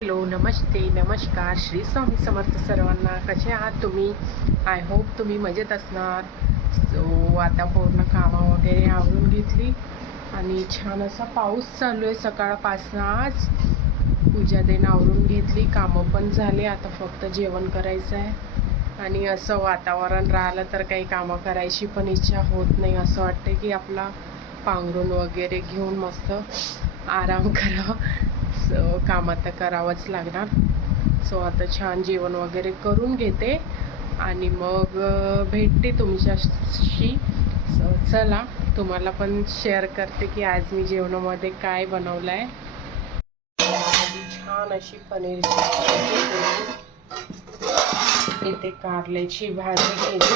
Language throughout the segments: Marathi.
हॅलो, नमस्ते, नमस्कार. श्री स्वामी समर्थ सर्वांना. कसे आहात तुम्ही? आय होप तुम्ही मजेत असणार. सो आता पूर्ण कामं वगैरे आवरून घेतली आणि छान असा पाऊस चालू आहे सकाळपासून. आज पूजा देणं आवरून घेतली, कामं पण झाले. आता फक्त जेवण करायचं आहे आणि असं वातावरण राहिलं तर काही कामं करायची पण इच्छा होत नाही. असं वाटतं की आपला पांघरून वगैरे घेऊन मस्त आराम करावं. सो कामं तर करावंच लागणार. सो आता छान जेवण वगैरे करून घेते आणि मग भेटते तुमच्याशी. चला तुम्हाला पण शेअर करते की आज मी जेवणामध्ये काय बनवलं आहे. छान अशी पनीरची भाजी, इथे कारल्याची भाजी केली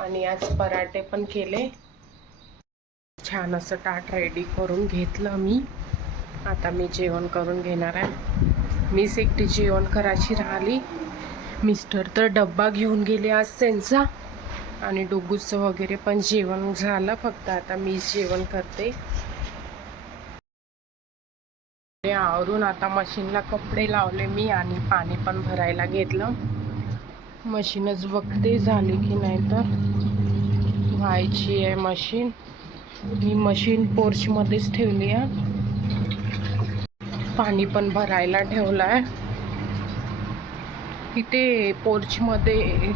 आणि आज पराठे पण केले. छान असं ताट रेडी करून घेतलं मी. आता मी जेवण करून घेणार आहे. मीच एकटी जेवण करायची राहिली. मिस्टर तर डब्बा घेऊन गेले आज त्यांचा आणि डुगूचं वगैरे पण जेवण झालं. फक्त आता मीच जेवण करते. आवरून आता मशीनला कपडे लावले मी आणि पाणी पण भरायला घेतलं. मशीनच बघते झाली की नाही तर व्हायची आहे मशीन. मी मशीन पोर्चमध्येच ठेवली आहे. पाणी पण भरायला ठेवलं आहे. इथे पोर्चमध्ये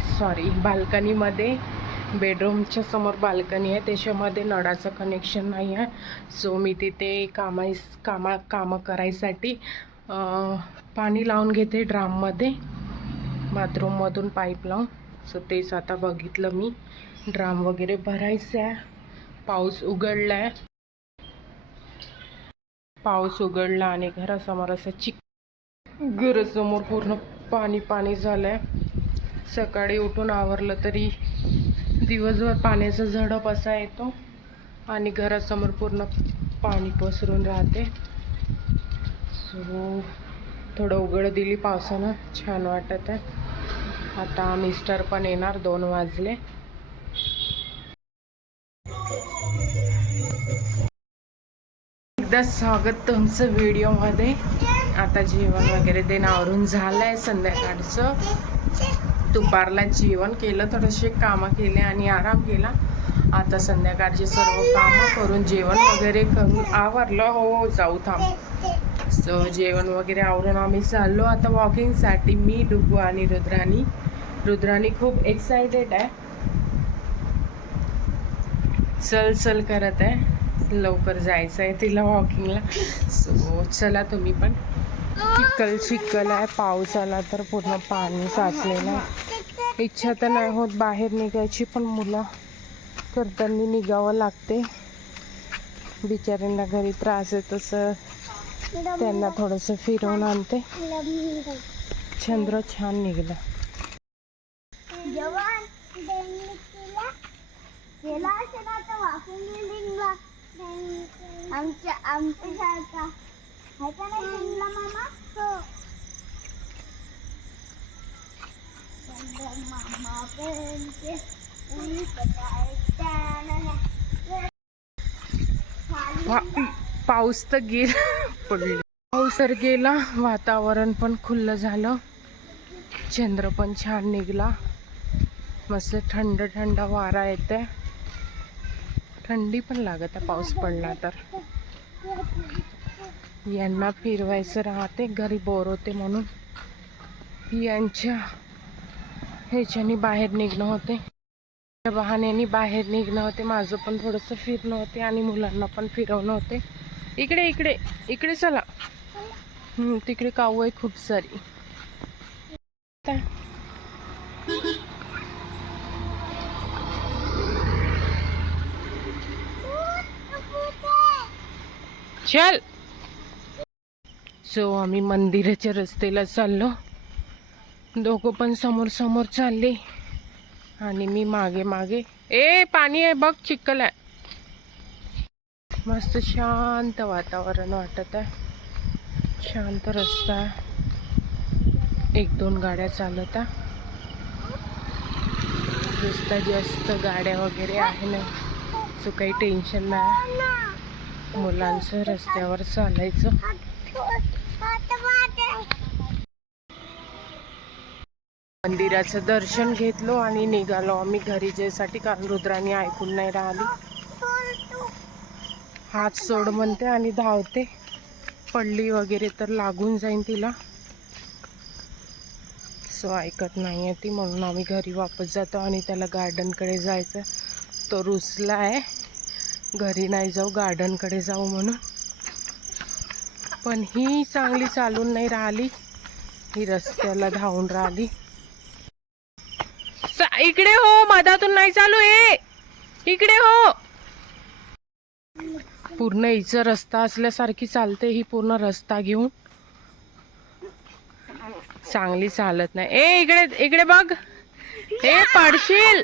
बाल्कनीमध्ये, बेडरूमच्या समोर बाल्कनी आहे, त्याच्यामध्ये नळाचं कनेक्शन नाही आहे. सो मी तिथे कामं करायसाठी पाणी लावून घेते ड्राममध्ये, बाथरूममधून पाईप लावून. सो तेच आता बघितलं मी. ड्राम वगैरे भरायचं आहे. पाऊस उघडला आहे. पाऊस उघडला आणि घरासमोर असं घरासमोर पूर्ण पाणी झालंय. सकाळी उठून आवरलं तरी दिवसभर पाण्याचा झडप असा येतो आणि घरासमोर पूर्ण पाणी पसरून राहते. सो थोडं उघड दिली पावसानं, छान वाटत आहे. आता मिस्टर पण येणार, 2 वाजले. एकदा स्वागत तुमचं व्हिडिओमध्ये. आता जेवण वगैरे देणं आवरून झालं आहे संध्याकाळचं. दुपारला जेवण केलं, थोडेसे कामं केले आणि आराम केला. आता संध्याकाळचे सर्व कामं करून जेवण वगैरे करून आवरलं. हो जाऊ थांब. सो जेवण वगैरे आवरून आम्ही चाललो आता वॉकिंगसाठी. मी, डुगू आणि रुद्राणी खूप एक्सायटेड आहे. चल करत आहे. लवकर जायचं आहे तिला वॉकिंगला. सो चला तुम्ही पण. चिखल आहे. पाऊस आला तर पूर्ण पाणी साचलेलं आहे. इच्छा तर नाही होत बाहेर निघायची, पण मुलं करताना निघावं लागते. बिचाऱ्यांना घरी त्रास आहे तसं त्यांना थोडंसं फिरवून आणते. चंद्र छान निघाला. पाऊस तर पडला. पाऊस तर गेला. वातावरण पण खुल्लं झालं. चंद्र पण छान निघला. मस्त थंड वारा येते. थंडी पण लागत आहे पाऊस पडला तर. यांना फिरवायचं राहते, घरी बोर होते म्हणून यांच्या ह्याच्यानी बाहेर निघणं होते, बहाण्यानी बाहेर निघणं होते. माझं पण थोडंसं फिरणं होते आणि मुलांना पण फिरवणं होते. इकडे चला. तिकडे काऊ आहे खूप सारी. चल. सो आम्ही मंदिराच्या रस्त्याला चाललो. दोघं पण समोर चालले आणि मी मागे. पाणी आहे बघ, चिखल आहे. मस्त शांत वातावरण वाटत आहे. शांत रस्ता आहे. 1-2 गाड्या चालत आहे. रस्ता जास्त गाड्या वगैरे आहे ना, सो काही टेन्शन नाही मुलांचं रस्त्यावर चालायचं. मंदिराचं दर्शन घेतलो आणि निघालो आम्ही घरी जायसाठी, कारण रुद्रानी ऐकून नाही राहिली. हात सोड म्हणते आणि धावते, पडली वगैरे तर लागून जाईन तिला. सो ऐकत नाही आहे ती, म्हणून आम्ही घरी वापस जातो. आणि त्याला गार्डनकडे जायचं, तो रुसला आहे घरी नाही जाऊ गार्डनकडे जाऊ म्हणून. पण ही चांगली चालून नाही राहिली, ही रस्त्याला धावून राहिली. इकडे हो, मधातून नाही चालू आहे, इकडे हो. पूर्ण हिचा रस्ता असल्यासारखी चालते ही, पूर्ण रस्ता घेऊन. चांगली चालत नाही. ए इकडे इकडे बघ, ए पडशील.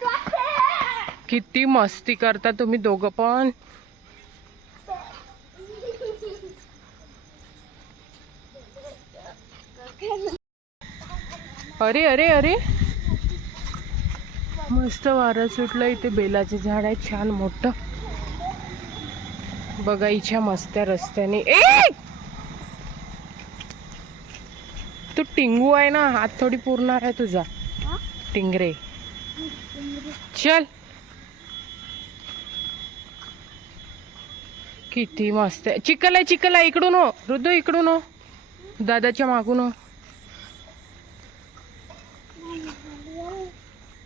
किती मस्ती करता तुम्ही दोघं पण. अरे अरे अरे, मस्त वारं सुटलं. इथे बेलाचे झाड आहे छान मोठं. बघायच्या मस्त्या रस्त्याने. ए तू टिंगू आहे ना, हात थोडी पुरणार आहे तुझा. टिंगरे चल. किती मस्त आहे. चिखल आहे, चिखल आहे. इकडून हो रुद्र, इकडून हो, दादाच्या मागून हो.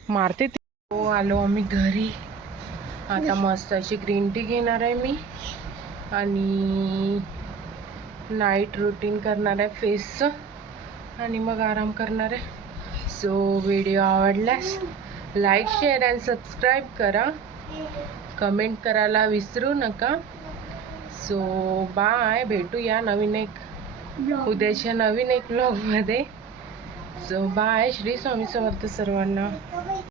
मारते ते. हो आलो आम्ही घरी. आता मस्त अशी ग्रीन टी घेणार आहे मी आणि नाईट रुटीन करणार आहे फेसचं, आणि मग आराम करणार आहे. सो व्हिडिओ आवडल्यास लाईक, शेअर अँड सबस्क्राईब करा. कमेंट करायला विसरू नका. सो बाय, भेटूया नवीन एक उद्याच्या नवीन एक व्लॉगमध्ये. So bye. श्री स्वामी समर्थ सर्वांना.